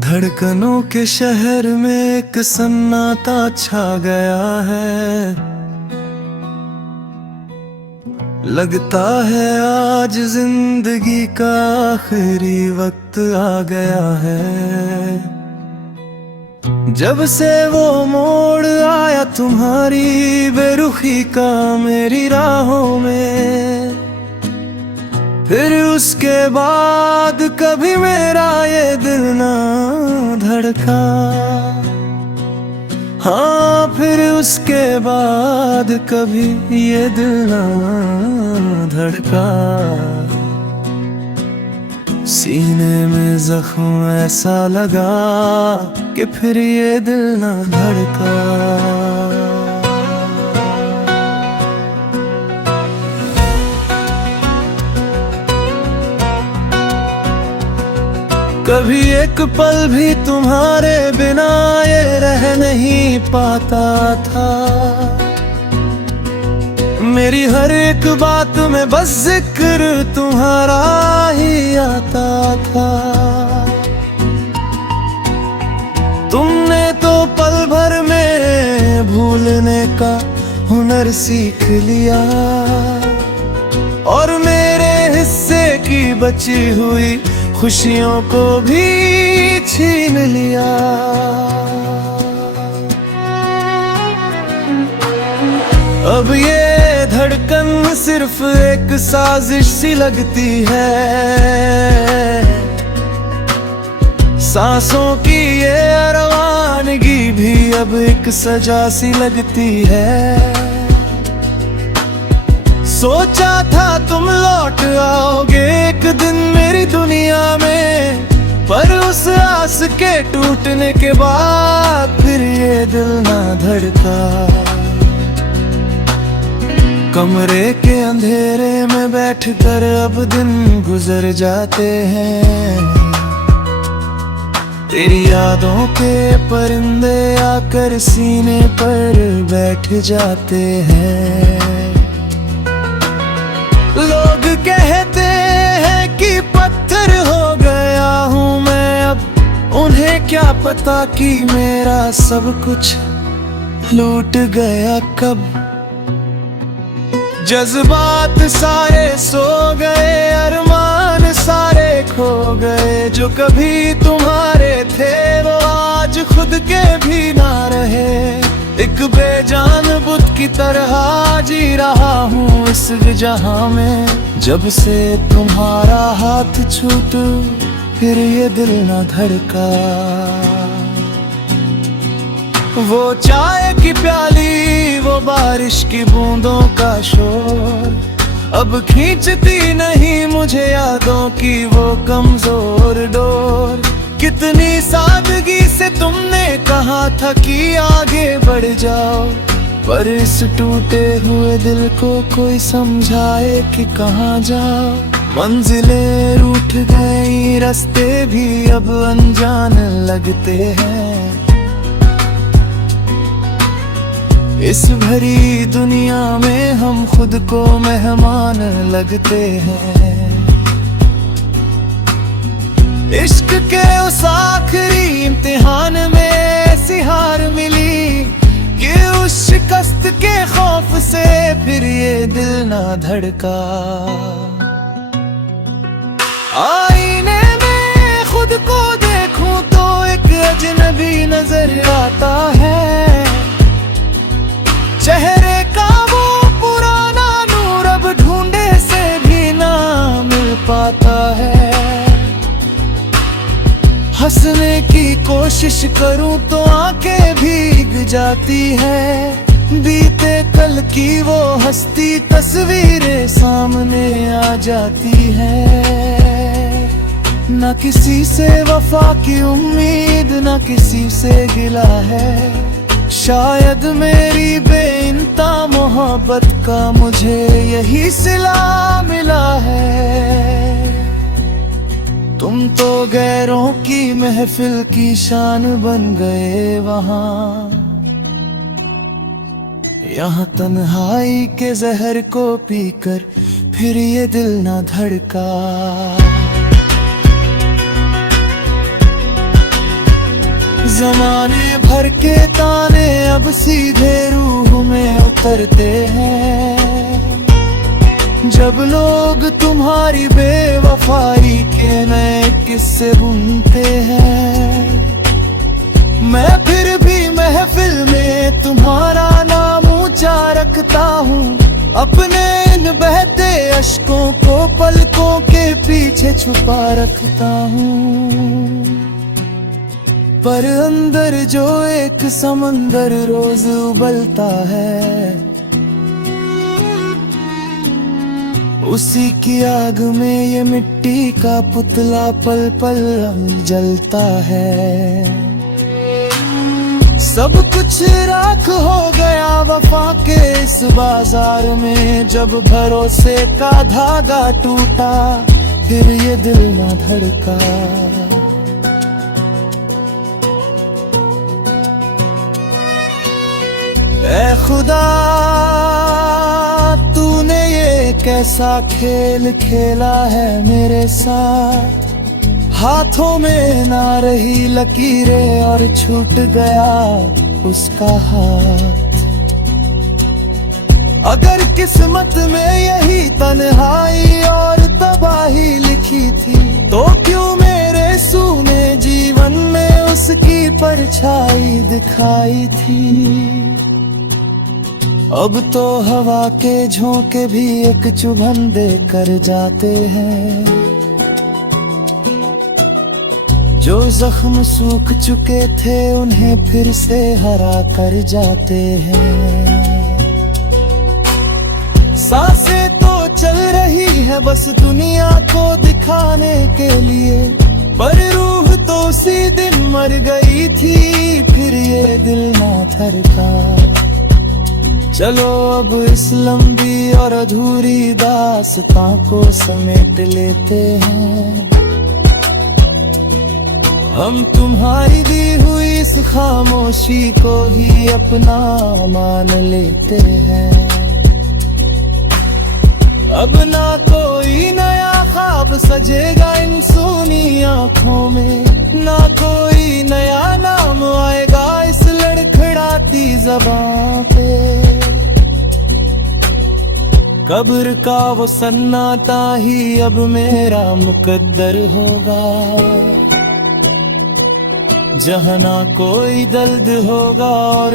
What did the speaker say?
धड़कनों के शहर में एक सन्नाटा छा गया है। लगता है आज जिंदगी का आखिरी वक्त आ गया है। जब से वो मोड़ आया तुम्हारी बेरुखी का मेरी राहों में, फिर उसके बाद कभी मेरा ये दिल ना धड़का। हाँ, फिर उसके बाद कभी ये दिल ना धड़का। सीने में जख्म ऐसा लगा कि फिर ये दिल ना धड़का। कभी एक पल भी तुम्हारे बिना ये रह नहीं पाता था। मेरी हर एक बात में बस जिक्र तुम्हारा ही आता था। तुमने तो पल भर में भूलने का हुनर सीख लिया और मेरे हिस्से की बची हुई खुशियों को भी छीन लिया। अब ये धड़कन सिर्फ एक साजिश सी लगती है। सांसों की ये रवानगी भी अब एक सजा सी लगती है। सोचा था तुम लौट आओगे एक दिन मेरी दुनिया में, पर उस आस के टूटने के बाद फिर ये दिल ना धड़का। कमरे के अंधेरे में बैठकर अब दिन गुजर जाते हैं। तेरी यादों के परिंदे आकर सीने पर बैठ जाते हैं। लोग कहते हैं कि पत्थर हो गया हूँ मैं अब, उन्हें क्या पता कि मेरा सब कुछ लूट गया कब। जज्बात सारे सो गए, अरमान सारे खो गए। जो कभी तुम्हारे थे वो आज खुद के भी ना रहे। एक बेजान बुत की तरह जी रहा हूँ इस जहां में। जब से तुम्हारा हाथ छूटा फिर ये दिल ना धड़का। वो चाय की प्याली, वो बारिश की बूंदों का शोर अब खींचती नहीं मुझे यादों की वो कमजोर डोर। कितनी सादगी से तुमने कहा था कि आगे बढ़ जाओ, पर इस टूटे हुए दिल को कोई समझाए कि कहाँ जाओ। मंजिलें रूठ गई, रास्ते भी अब अनजान लगते हैं। इस भरी दुनिया में हम खुद को मेहमान लगते हैं। इश्क के उस आखिरी इम्तिहान में ऐसी हार मिली कि उस शिकस्त के खौफ से फिर ये दिल ना धड़का। आईने में खुद को देखूं तो एक अजनबी नजर आता है। चेहरे का वो पुराना नूर अब ढूंढे से भी ना मिल पाता है। हंसने की कोशिश करूं तो आंखें भीग जाती है। बीते कल की वो हंसती तस्वीरें सामने आ जाती है। ना किसी से वफा की उम्मीद, ना किसी से गिला है। शायद मेरी बेइंता मोहब्बत का मुझे यही सिला मिला है। तुम तो गैरों की महफिल की शान बन गए वहाँ। यहाँ तन्हाई के जहर को पीकर फिर ये दिल ना धड़का। जमाने भर के ताने अब सीधे रूह में उतरते हैं, जब लोग तुम्हारी बेवफाई के नए किस्से बुनते हैं। मैं फिर भी महफिल में तुम्हारा नाम ऊंचा रखता हूँ, अपने इन बहते अश्कों को पलकों के पीछे छुपा रखता हूँ। पर अंदर जो एक समंदर रोज उबलता है, उसी की आग में ये मिट्टी का पुतला पल पल जलता है। सब कुछ राख हो गया वफा के इस बाजार में, जब भरोसे का धागा टूटा फिर ये दिल न धड़का। ऐ खुदा तूने ये कैसा खेल खेला है मेरे साथ, हाथों में ना रही लकीरें और छूट गया उसका हाथ। अगर किस्मत में यही तन्हाई और तबाही लिखी थी, तो क्यों मेरे सूने जीवन में उसकी परछाई दिखाई थी। अब तो हवा के झोंके भी एक चुभन दे कर जाते हैं, जो जख्म सूख चुके थे उन्हें फिर से हरा कर जाते हैं। सांसें तो चल रही है बस दुनिया को दिखाने के लिए, पर रूह तो उसी दिन मर गई थी फिर ये दिल ना धड़का। चलो अब इस लंबी और अधूरी दास्तां को समेट लेते हैं, हम तुम्हारी दी हुई इस खामोशी को ही अपना मान लेते हैं। अब ना कोई नया ख्वाब सजेगा इन सूनी आँखों में, ना कोई नया नाम आएगा इस लड़खड़ाती ज़बां पे। कब्र का वो सन्नाटा ही अब मेरा मुकद्दर होगा, जहाँ ना कोई दर्द होगा और